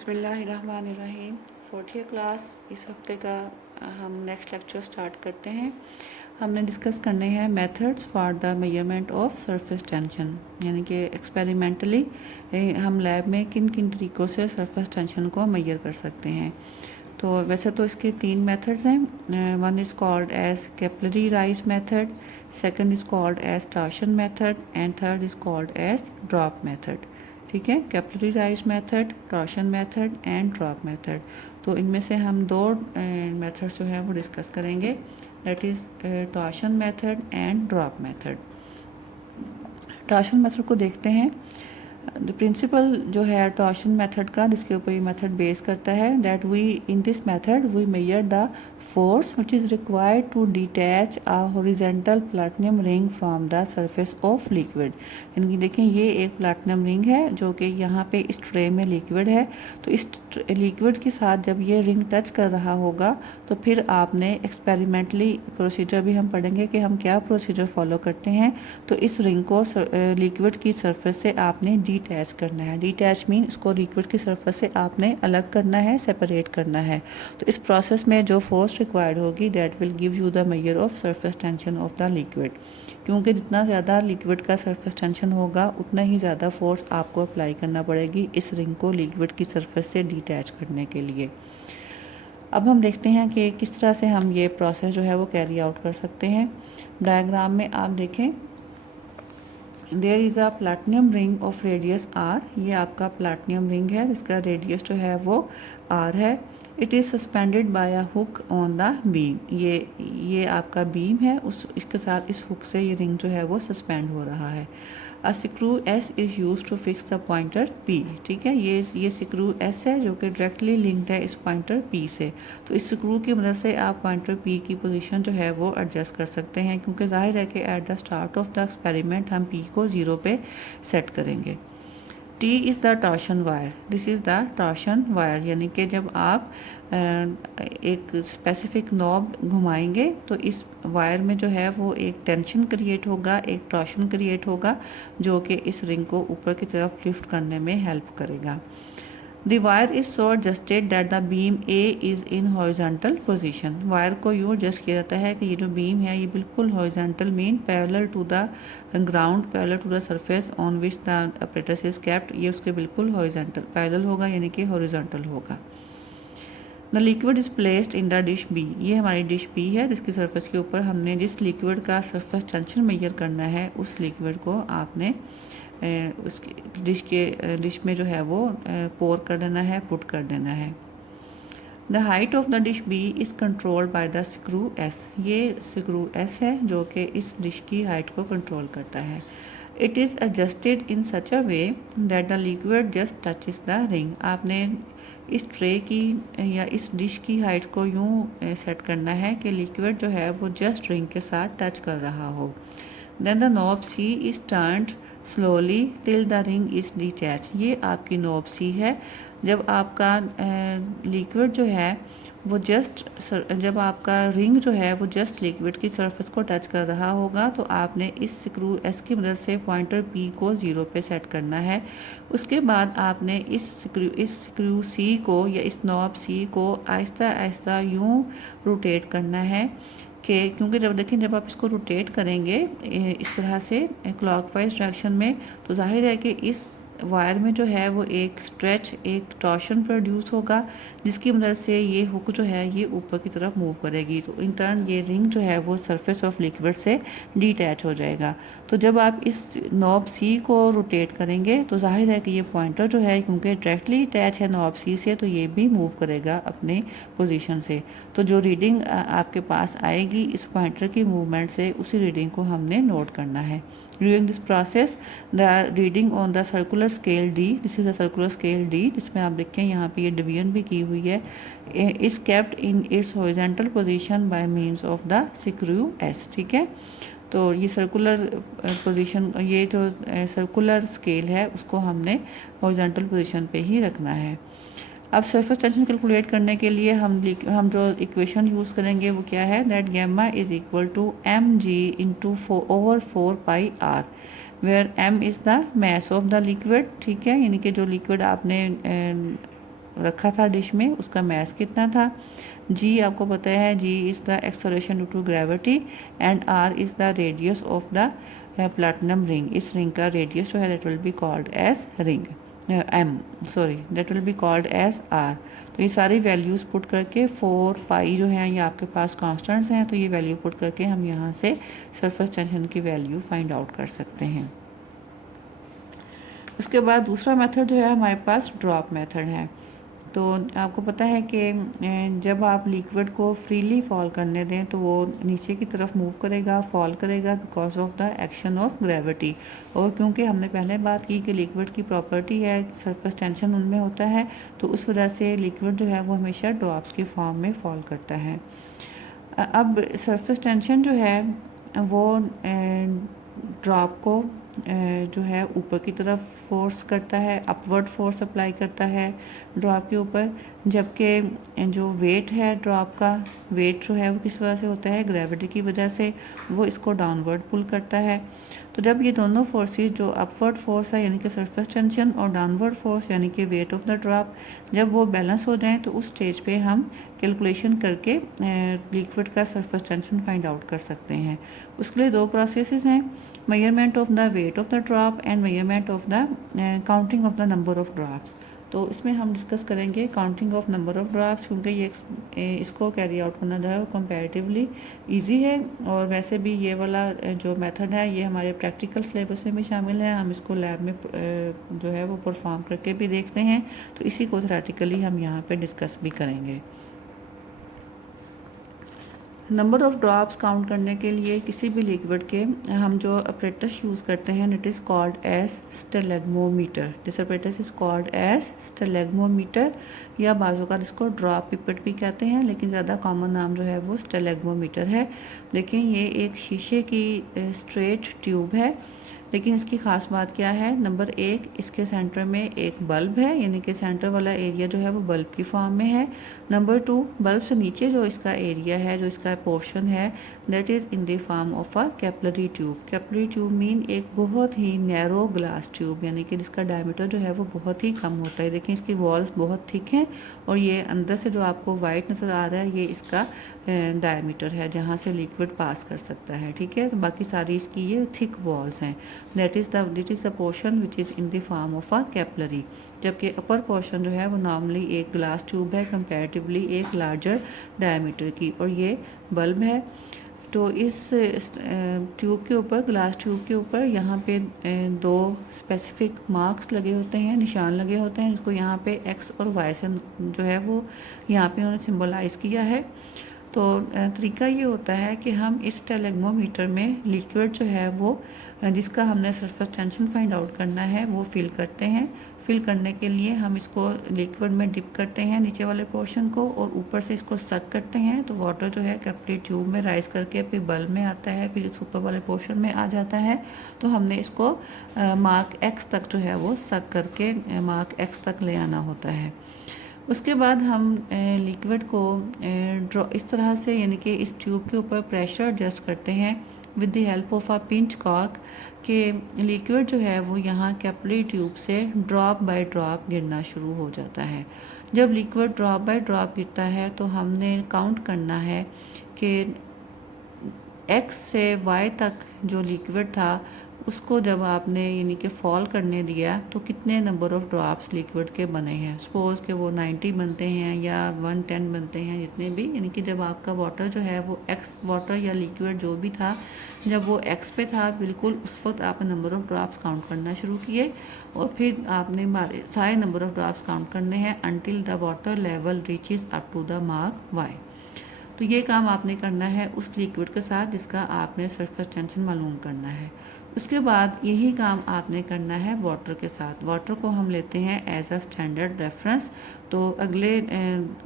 बिस्मिल्लाहिर्रहमानिर्रहीम। 4th class इस हफ्ते का हम नेक्स्ट लेक्चर स्टार्ट करते हैं। हमने डिस्कस करने हैं methods for the measurement of surface tension, यानी कि एक्सपेरिमेंटली हम लैब में किन किन तरीक़ों से सरफेस टेंशन को मेजर कर सकते हैं। तो वैसे तो इसके 3 मेथड्स हैं। One is called as capillary rise method, second is called as torsion method and third is called as drop method. ठीक है, capillary rise method, torsion method and drop method. तो इनमें से हम 2 मेथड्स जो है वो डिस्कस करेंगे, that is torsion method and drop method. Torsion method को देखते हैं। प्रिंसिपल जो है टॉर्शन मेथड का, जिसके ऊपर ये मेथड बेस करता है, that we in this method we measure the force which is required to detach a horizontal platinum ring from the surface of liquid. यानी कि देखें, ये एक प्लैटिनम रिंग है जो कि यहाँ पे इस ट्रे में लिक्विड है। तो इस लिक्विड के साथ जब ये रिंग टच कर रहा होगा तो फिर आपने एक्सपेरिमेंटली प्रोसीजर भी हम पढ़ेंगे कि हम क्या प्रोसीजर फॉलो करते हैं। तो इस रिंग को लिक्विड की सरफेस से आपने डिटैच करना है। डिटैच मीन इसको लिक्विड की सरफेस से आपने अलग करना है, सेपरेट करना है। तो इस प्रोसेस में जो फोर्स रिक्वायर्ड होगी that will give you the measure of surface tension of the liquid, क्योंकि जितना ज़्यादा लिक्विड का सरफेस टेंशन होगा उतना ही ज़्यादा फोर्स आपको अप्लाई करना पड़ेगी इस रिंग को लिक्विड की सरफेस से डिटैच करने के लिए। अब हम देखते हैं कि किस तरह से हम ये प्रोसेस जो है वो कैरी आउट कर सकते हैं। डायग्राम में आप देखें, there is a platinum ring of radius R. ये आपका प्लैटिनम रिंग है जिसका रेडियस जो है वो आर है। It is suspended bye a hook on the beam. ये आपका बीम है, इसके साथ इस हुक से ये रिंग जो है वो सस्पेंड हो रहा है। A screw S is use to fix the pointer P. ठीक है, ये स्क्रू एस है जो कि डायरेक्टली लिंक्ड है इस पॉइंटर पी से। तो इस स्क्रू की मदद से आप पॉइंटर पी की पोजीशन जो है वो एडजस्ट कर सकते हैं, क्योंकि जाहिर है कि at the start of the experiment हम पी को 0 पे सेट करेंगे। T is the torsion wire, this is the torsion wire, यानी कि जब आप एक स्पेसिफिक नॉब घुमाएंगे तो इस वायर में जो है वो एक टेंशन क्रिएट होगा, एक टॉर्शन क्रिएट होगा जो कि इस रिंग को ऊपर की तरफ लिफ्ट करने में हेल्प करेगा। The wire is so adjusted that the beam A is in horizontal position. Wire को यूँ एडजस्ट किया जाता है कि ये जो बीम है ये बिल्कुल horizontal mean parallel to the ground, parallel to the surface on which the apparatus is kept. ये उसके बिल्कुल हॉरिजॉन्टल पैरेलल होगा, यानी कि हॉरिजॉन्टल होगा। The liquid is placed in the dish B. ये हमारी डिश बी है जिसकी सरफेस के ऊपर हमने जिस लिक्विड का सरफेस टेंशन मेजर करना है उस लिक्विड को आपने उस डिश में जो है वो पोर कर देना है, पुट कर देना है। The height of the dish B is controlled by the screw S. ये स्क्रू एस है जो कि इस डिश की हाइट को कंट्रोल करता है। It is adjusted in such a way that the liquid just touches the ring. आपने इस ट्रे की या इस डिश की हाइट को यूँ सेट करना है कि लिक्विड जो है वो जस्ट रिंग के साथ टच कर रहा हो। Then the knob C is turned slowly till the ring is detach. ये आपकी नॉब सी है। जब आपका लिक्विड जो है वो जब आपका रिंग जो है वो जस्ट लिक्विड की सरफेस को टच कर रहा होगा तो आपने इस स्क्रू एस की मदद से पॉइंटर पी को 0 पे सेट करना है। उसके बाद आपने इस स्क्रू सी को या इस नॉब सी को आहिस्ता आहिस्ता यूँ रोटेट करना है कि क्योंकि जब आप इसको रोटेट करेंगे इस तरह से क्लॉकवाइज डायरेक्शन में, तो जाहिर है कि इस वायर में जो है वो एक स्ट्रेच, एक टॉर्शन प्रोड्यूस होगा जिसकी मदद से ये हुक जो है ये ऊपर की तरफ मूव करेगी। तो इन टर्न ये रिंग जो है वो सरफेस ऑफ लिक्विड से डिटैच हो जाएगा। तो जब आप इस नॉब सी को रोटेट करेंगे तो जाहिर है कि ये पॉइंटर जो है क्योंकि डायरेक्टली अटैच है नॉब सी से, तो ये भी मूव करेगा अपने पोजीशन से। तो जो रीडिंग आपके पास आएगी इस पॉइंटर की मूवमेंट से, उसी रीडिंग को हमने नोट करना है। During this process, the reading on the circular scale D, this is the circular scale D, जिसमें आप देखें यहाँ पे ये डिवीजन भी की हुई है, is kept in its horizontal position by means of the screw S। ठीक है, तो ये सर्कुलर पोजीशन, ये जो सर्कुलर स्केल है उसको हमने हॉरिजॉन्टल पोजीशन पे ही रखना है। अब सरफेस टेंशन कैलकुलेट करने के लिए हम जो इक्वेशन यूज़ करेंगे वो क्या है, that gamma is equal to M G into over 4 pi R, where M is the mass of the liquid. ठीक है, यानी कि जो लिक्विड आपने रखा था डिश में उसका मैस कितना था। जी आपको पता है, g is the acceleration due to gravity and r is the radius of the platinum ring. इस रिंग का रेडियस जो है that will be called as ring m, sorry that will be called as r. तो ये सारी values put करके 4 पाई जो हैं ये आपके पास कांस्टेंट्स हैं, तो ये वैल्यू पुट करके हम यहाँ से सरफेस टेंशन की वैल्यू फाइंड आउट कर सकते हैं। उसके बाद दूसरा मेथड जो है हमारे पास ड्रॉप मेथड है। तो आपको पता है कि जब आप लिक्विड को फ्रीली फॉल करने दें तो वो नीचे की तरफ मूव करेगा, फॉल करेगा because of the action of gravity. और क्योंकि हमने पहले बात की कि लिक्विड की प्रॉपर्टी है सरफेस टेंशन उनमें होता है, तो उस वजह से लिक्विड जो है वो हमेशा ड्रॉप्स की फॉर्म में फॉल करता है। अब सरफेस टेंशन जो है वो ड्रॉप को जो है ऊपर की तरफ फोर्स करता है, अपवर्ड फोर्स अप्लाई करता है ड्रॉप के ऊपर, जबकि जो वेट है ड्रॉप का वेट जो है वो किस वजह से होता है, ग्रेविटी की वजह से, वो इसको डाउनवर्ड पुल करता है। तो जब ये दोनों फोर्सेस जो अपवर्ड फोर्स है यानी कि सरफेस टेंशन और डाउनवर्ड फोर्स यानी कि वेट ऑफ द ड्रॉप, जब वो बैलेंस हो जाएं तो उस स्टेज पे हम कैलकुलेशन करके लिक्विड का सरफेस टेंशन फाइंड आउट कर सकते हैं। उसके लिए दो प्रोसेसेस हैं, measurement of the weight of the drop and measurement of the counting of the number of drops. तो इसमें हम डिस्कस करेंगे counting of number of drops, क्योंकि ये इसको कैरी आउट करना जो है वो कंपैरेटिवली इजी है, और वैसे भी ये वाला जो मेथड है ये हमारे प्रैक्टिकल सिलेबस में भी शामिल है। हम इसको लैब में जो है वो परफॉर्म करके भी देखते हैं, तो इसी को थ्योरेटिकली हम यहाँ पे डिस्कस भी करेंगे। नंबर ऑफ़ ड्रॉप्स काउंट करने के लिए किसी भी लिक्विड के हम जो अपरेटस यूज़ करते हैं it is called as stalagmometer. This apparatus is called as stalagmometer, या बाजू का इसको ड्रॉप पिपेट भी कहते हैं, लेकिन ज़्यादा कॉमन नाम जो है वो स्टेलेग्मोमीटर है। देखिए ये एक शीशे की स्ट्रेट ट्यूब है, लेकिन इसकी ख़ास बात क्या है, नंबर एक, इसके सेंटर में एक बल्ब है, यानी कि सेंटर वाला एरिया जो है वो बल्ब की फॉर्म में है। नंबर टू, बल्ब से नीचे जो इसका एरिया है, जो इसका पोर्शन है, that is in the form of a capillary tube. Capillary tube mean एक बहुत ही नैरो ग्लास ट्यूब, यानी कि जिसका डायमीटर जो है वो बहुत ही कम होता है। देखिए इसकी वॉल्स बहुत थिक हैं, और ये अंदर से जो आपको वाइट नज़र आ रहा है ये इसका डायमीटर है जहाँ से लिक्विड पास कर सकता है, ठीक है। तो बाकी सारी इसकी ये थिक वॉल्स हैं, that is the portion which is in the form of a capillary. जबकि अपर पोर्शन जो है वो नॉर्मली एक ग्लास ट्यूब है कंपैरेटिवली एक लार्जर डायमीटर की, और ये बल्ब है। तो इस ट्यूब के ऊपर, ग्लास ट्यूब के ऊपर यहाँ पे दो स्पेसिफिक मार्क्स लगे होते हैं, निशान लगे होते हैं, जिसको यहाँ पे एक्स और वाई से जो है वो यहाँ पे उन्होंने सिम्बलाइज़ किया है। तो तरीका ये होता है कि हम इस स्टेलेग्मोमीटर में लिक्विड जो है वो जिसका हमने सरफेस टेंशन फाइंड आउट करना है वो फिल करते हैं। फिल करने के लिए हम इसको लिक्विड में डिप करते हैं नीचे वाले पोर्शन को, और ऊपर से इसको सक करते हैं, तो वाटर जो है कैपिलरी ट्यूब में राइज करके फिर बल्ब में आता है, फिर इस ऊपर वाले पोर्शन में आ जाता है। तो हमने इसको मार्क एक्स तक जो है वो सक करके मार्क एक्स तक ले आना होता है। उसके बाद हम लिक्विड को इस तरह से, यानी कि इस ट्यूब के ऊपर प्रेशर एडजस्ट करते हैं with the help of a pinch cork, कि लिक्विड जो है वो यहाँ कैपिलरी ट्यूब से ड्रॉप बाय ड्रॉप गिरना शुरू हो जाता है। जब लिक्विड ड्रॉप बाय ड्रॉप गिरता है तो हमने काउंट करना है कि एक्स से वाई तक जो लिक्विड था उसको जब आपने यानी कि फॉल करने दिया तो कितने नंबर ऑफ़ ड्रॉप्स लिक्विड के बने हैं। सपोज़ के वो 90 बनते हैं या 110 बनते हैं, जितने भी, यानी कि जब आपका वाटर जो है वो एक्स वाटर या लिक्विड जो भी था जब वो एक्स पे था बिल्कुल, उस वक्त आपने नंबर ऑफ़ ड्रॉप्स काउंट करना शुरू किए, और फिर आपने सारे नंबर ऑफ़ ड्रॉप्स काउंट करने हैं until the water level reaches up to the mark Y. तो ये काम आपने करना है उस लिक्विड के साथ जिसका आपने सरफेस टेंशन मालूम करना है। उसके बाद यही काम आपने करना है वाटर के साथ। वाटर को हम लेते हैं एज अ स्टैंडर्ड रेफरेंस। तो अगले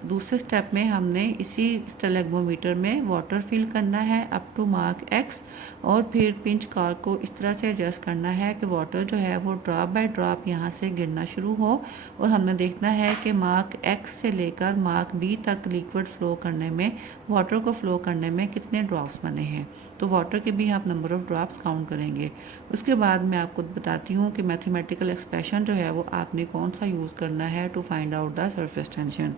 दूसरे स्टेप में हमने इसी स्टेलेग्मोमीटर में वाटर फिल करना है अप टू मार्क एक्स, और फिर पिंच कॉर्क को इस तरह से एडजस्ट करना है कि वाटर जो है वो ड्रॉप बाय ड्रॉप यहाँ से गिरना शुरू हो, और हमने देखना है कि मार्क एक्स से लेकर मार्क बी तक लिक्विड फ्लो करने में, वाटर को फ्लो करने में कितने ड्रॉप्स बने हैं। तो वाटर के भी आप नंबर ऑफ़ ड्रॉप्स काउंट करेंगे। उसके बाद मैं आपको बताती हूँ कि मैथमेटिकल एक्सप्रेशन जो है वो आपने कौन सा यूज़ करना है to find out the surface tension.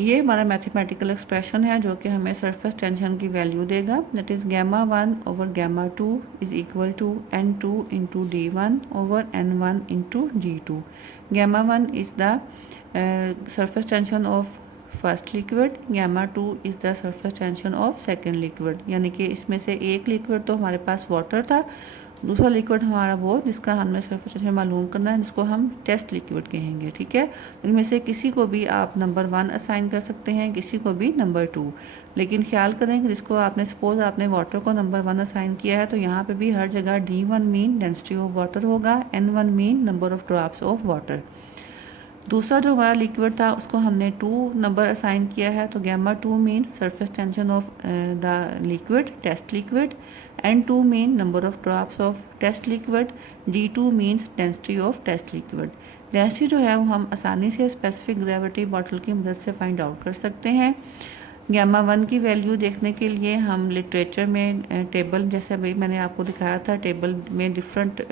ये हमारा मैथमेटिकल एक्सप्रेशन है जो कि हमें सरफेस टेंशन की वैल्यू देगा, that is γ1 over γ2 is equal to n2 into d1 over n1 into g2। γ1 is the surface tension of first liquid, γ2 is the surface tension of second liquid. यानी कि इसमें से एक लिक्विड तो हमारे पास water था, दूसरा लिक्विड हमारा वो जिसका हमें सरफेस टेंशन मालूम करना है, जिसको हम टेस्ट लिक्विड कहेंगे। ठीक है, इनमें से किसी को भी आप नंबर 1 असाइन कर सकते हैं, किसी को भी नंबर 2, लेकिन ख्याल करें कि जिसको आपने सपोज आपने वाटर को नंबर 1 असाइन किया है तो यहाँ पे भी हर जगह d1 mean density of water होगा, n1 mean number of drops of water. दूसरा जो हमारा लिक्विड था उसको हमने 2 नंबर असाइन किया है, तो γ2 mean surface tension of the liquid test liquid, n2 mean number of drops of test liquid, d2 means density of test liquid. Density जो है वो हम आसानी से स्पेसिफिक ग्रेविटी बॉटल की मदद से फाइंड आउट कर सकते हैं। γ1 की वैल्यू देखने के लिए हम लिटरेचर में टेबल, जैसे अभी मैंने आपको दिखाया था, टेबल में डिफरेंट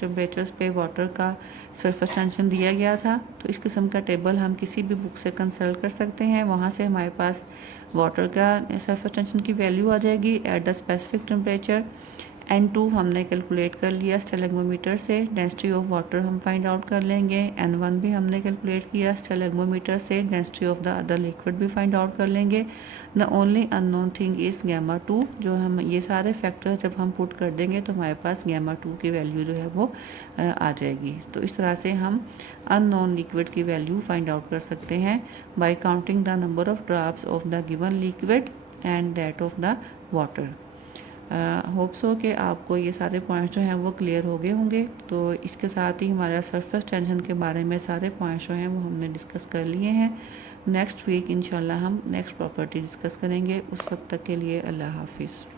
टेम्परेचर्स पे वाटर का सरफेस टेंशन दिया गया था, तो इस किस्म का टेबल हम किसी भी बुक से कंसल्ट कर सकते हैं। वहाँ से हमारे पास वाटर का सरफेस टेंशन की वैल्यू आ जाएगी at the specific temperature. n2 हमने कैलकुलेट कर लिया स्टेलेग्मोमीटर से, डेंसिटी ऑफ वाटर हम फाइंड आउट कर लेंगे। n1 भी हमने कैलकुलेट किया स्टेलेग्मोमीटर से, density of the other liquid भी फाइंड आउट कर लेंगे। The only unknown thing is γ2, जो हम ये सारे फैक्टर्स जब हम पुट कर देंगे तो हमारे पास γ2 की वैल्यू जो है वो आ जाएगी। तो इस तरह से हम अननोन लिक्विड की वैल्यू फाइंड आउट कर सकते हैं bye counting the number of drops of the given liquid and that of the water. Hope so कि आपको ये सारे पॉइंट्स जो हैं वो क्लियर हो गए होंगे। तो इसके साथ ही हमारा सरफेस टेंशन के बारे में सारे पॉइंट्स जो हैं वो हमने डिस्कस कर लिए हैं। नेक्स्ट वीक इंशाल्लाह हम नेक्स्ट प्रॉपर्टी डिस्कस करेंगे। उस वक्त तक के लिए अल्लाह हाफिज़।